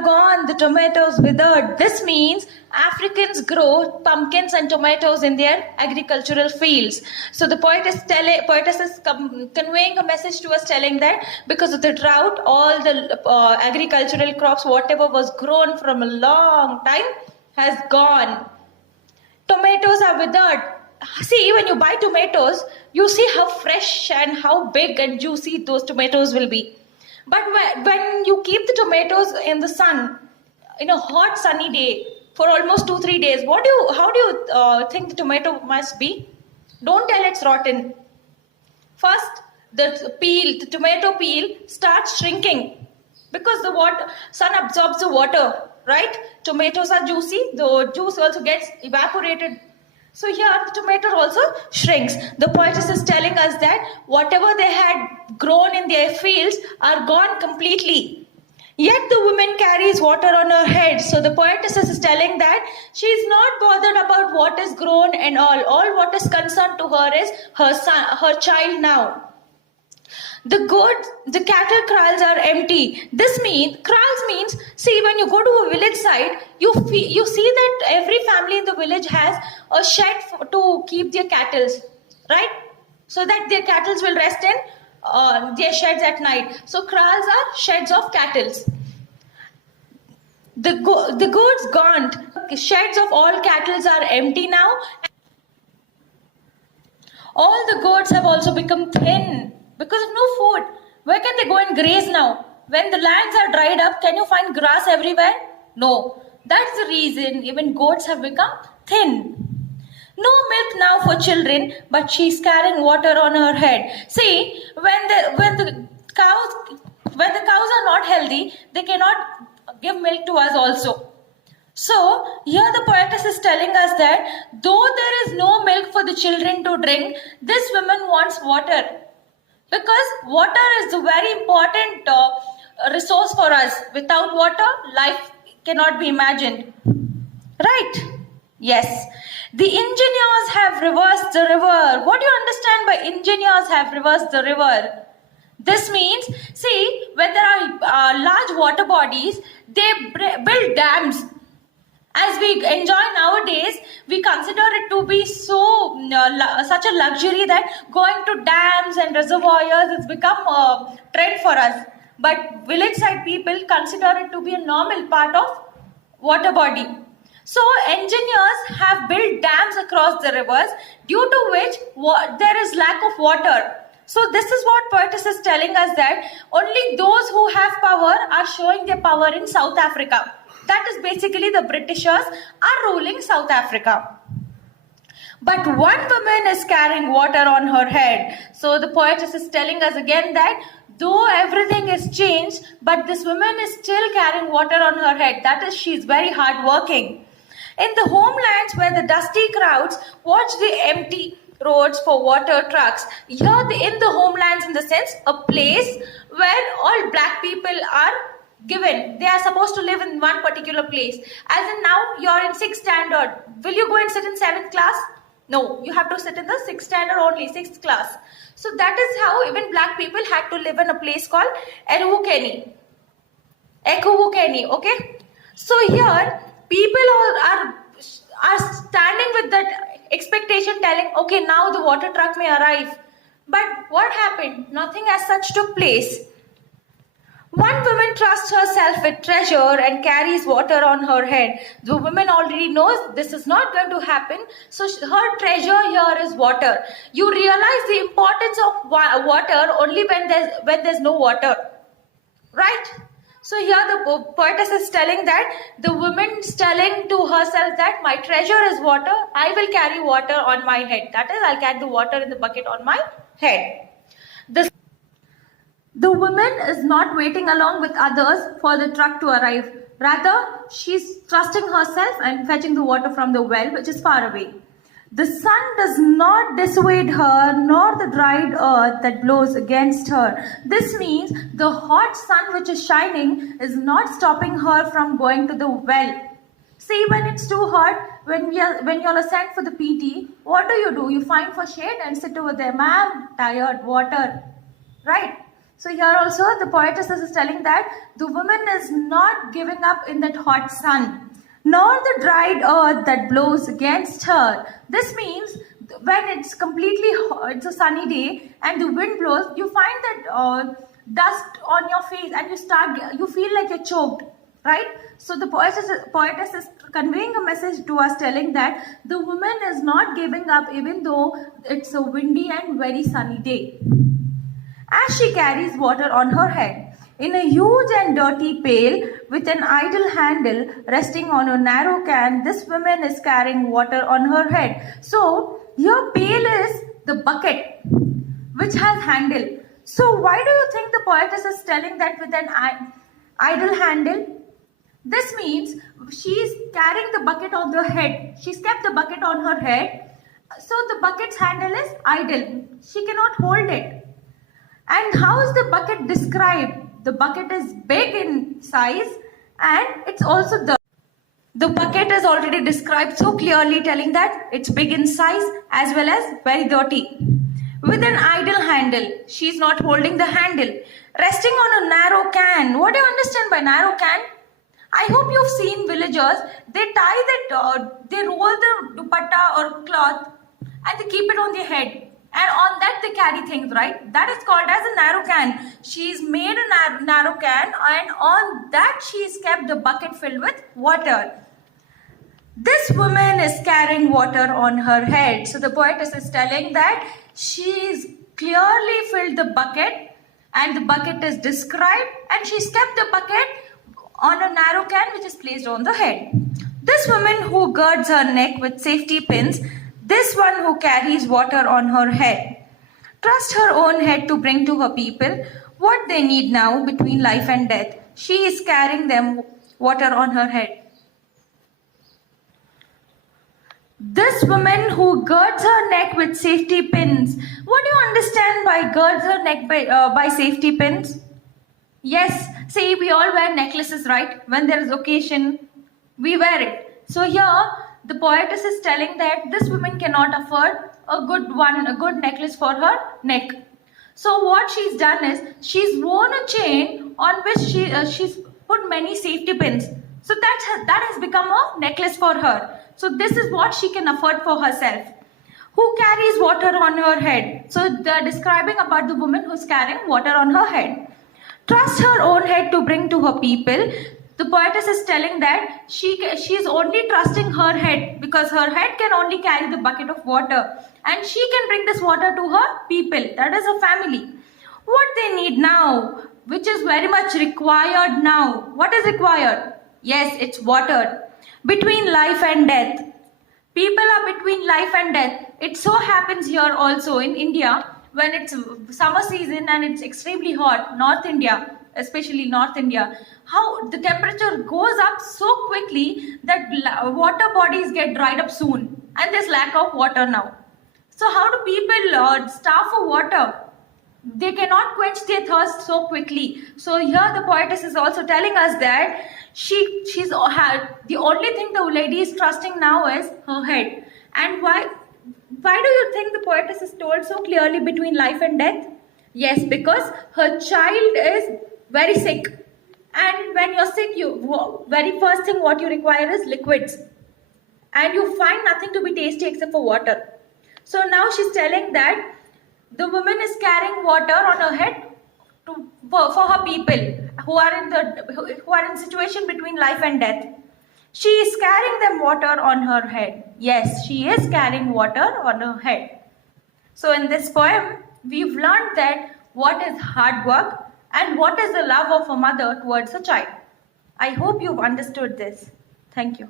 are gone, the tomatoes withered. This means Africans grow pumpkins and tomatoes in their agricultural fields. So the poetess is conveying a message to us, telling that because of the drought, all the agricultural crops, whatever was grown from a long time, has gone. Tomatoes are withered. See, when you buy tomatoes, you see how fresh and how big and juicy those tomatoes will be. But when you keep the tomatoes in the sun, in a hot sunny day for almost 2-3 days, how do you think the tomato must be? Don't tell it's rotten. First, the tomato peel starts shrinking because the sun absorbs the water, right? Tomatoes are juicy, the juice also gets evaporated. So here the tomato also shrinks. The poetess is telling us that whatever they had grown in their fields are gone completely. Yet the woman carries water on her head. So the poetess is telling that she is not bothered about what is grown and all. All what is concerned to her is her son, her child now. The cattle kraals are empty. Kraals means, see, when you go to a village side, you see that every family in the village has a shed to keep their cattle, right? So that their cattle will rest in their sheds at night. So kraals are sheds of cattle. The goats gone. Sheds of all cattle are empty now. All the goats have also become thin because of no food. Where can they go and graze now? When the lands are dried up, can you find grass everywhere? No. That's the reason even goats have become thin. No milk now for children, but she's carrying water on her head. See, when the cows are not healthy, they cannot give milk to us also. So here the poetess is telling us that though there is no milk for the children to drink, this woman wants water. Because water is a very important resource for us. Without water, life cannot be imagined. Right? Yes. The engineers have reversed the river. What do you understand by engineers have reversed the river? This means, see, when there are large water bodies, they build dams. As we enjoy nowadays, we consider it to be such a luxury that going to dams and reservoirs has become a trend for us. But village side people consider it to be a normal part of water body. So engineers have built dams across the rivers, due to which there is lack of water. So this is what poetess is telling us, that only those who have power are showing their power in South Africa. That is basically the Britishers are ruling South Africa. But one woman is carrying water on her head. So the poetess is telling us again that though everything is changed, but this woman is still carrying water on her head. That is, she is very hardworking. In the homelands where the dusty crowds watch the empty roads for water trucks, here in the homelands, in the sense, a place where all black people are given. They are supposed to live in one particular place. As in now, you are in 6th standard. Will you go and sit in 7th class? No, you have to sit in the 6th standard only, 6th class. So that is how even black people had to live in a place called Ekhuvukeni, okay? So here, people are standing with that expectation, telling, okay, now the water truck may arrive. But what happened? Nothing as such took place. One woman trusts herself with treasure and carries water on her head. The woman already knows this is not going to happen. So her treasure here is water. You realize the importance of water only when there's no water. Right? So here the poetess is telling that the woman is telling to herself that my treasure is water. I will carry water on my head. That is, I'll carry the water in the bucket on my head. The woman is not waiting along with others for the truck to arrive. Rather, she's trusting herself and fetching the water from the well, which is far away. The sun does not dissuade her, nor the dried earth that blows against her. This means the hot sun which is shining is not stopping her from going to the well. See, when it's too hot, when you all are sent for the PT, what do? You find for shade and sit over there. Ma'am, tired, water. Right? So here also the poetess is telling that the woman is not giving up in that hot sun, nor the dried earth that blows against her. This means when it's completely it's a sunny day and the wind blows, you find that dust on your face and you feel like you're choked, right? So the poetess is conveying a message to us, telling that the woman is not giving up even though it's a windy and very sunny day. As she carries water on her head, in a huge and dirty pail with an idle handle resting on a narrow can, this woman is carrying water on her head. So, your pail is the bucket which has handle. So, why do you think the poetess is telling that with an idle handle? This means she is carrying the bucket on her head. She's kept the bucket on her head. So, the bucket's handle is idle. She cannot hold it. And how is the bucket described? The bucket is big in size and it's also the bucket is already described so clearly, telling that it's big in size as well as very dirty. With an idle handle, she's not holding the handle. Resting on a narrow can. What do you understand by narrow can? I hope you've seen villagers, they tie that, they roll the dupatta or cloth and they keep it on their head. And on that they carry things, right? That is called as a narrow can. She's made a narrow can and on that she's kept the bucket filled with water. This woman is carrying water on her head. So the poetess is telling that she's clearly filled the bucket and the bucket is described and she's kept the bucket on a narrow can which is placed on the head. This woman who girds her neck with safety pins, this one who carries water on her head, trusts her own head to bring to her people what they need now between life and death. She is carrying them water on her head. This woman who girds her neck with safety pins. What do you understand by girds her neck by safety pins? Yes, see, we all wear necklaces, right? When there is occasion, we wear it. So here, the poetess is telling that this woman cannot afford a good necklace for her neck. So what she's done is she's worn a chain on which she's put many safety pins. So that has become a necklace for her. So this is what she can afford for herself. Who carries water on her head? So they're describing about the woman who's carrying water on her head. Trust her own head to bring to her people. The poetess is telling that she is only trusting her head because her head can only carry the bucket of water and she can bring this water to her people, that is her family. What they need now, which is very much required now. What is required? Yes, it's water. Between life and death. People are between life and death. It so happens here also in India when it's summer season and it's extremely hot, North India, especially North India, how the temperature goes up so quickly that water bodies get dried up soon and there's lack of water now. So how do people starve for water? They cannot quench their thirst so quickly. So here the poetess is also telling us that she's the only thing the lady is trusting now is her head. And why do you think the poetess is told so clearly between life and death? Yes, because her child is very sick. And when you're sick, very first thing what you require is liquids. And you find nothing to be tasty except for water. So now she's telling that the woman is carrying water on her head for her people who are in situation between life and death. She is carrying them water on her head. Yes, she is carrying water on her head. So in this poem, we've learned that what is hard work and what is the love of a mother towards a child. I hope you've understood this. Thank you.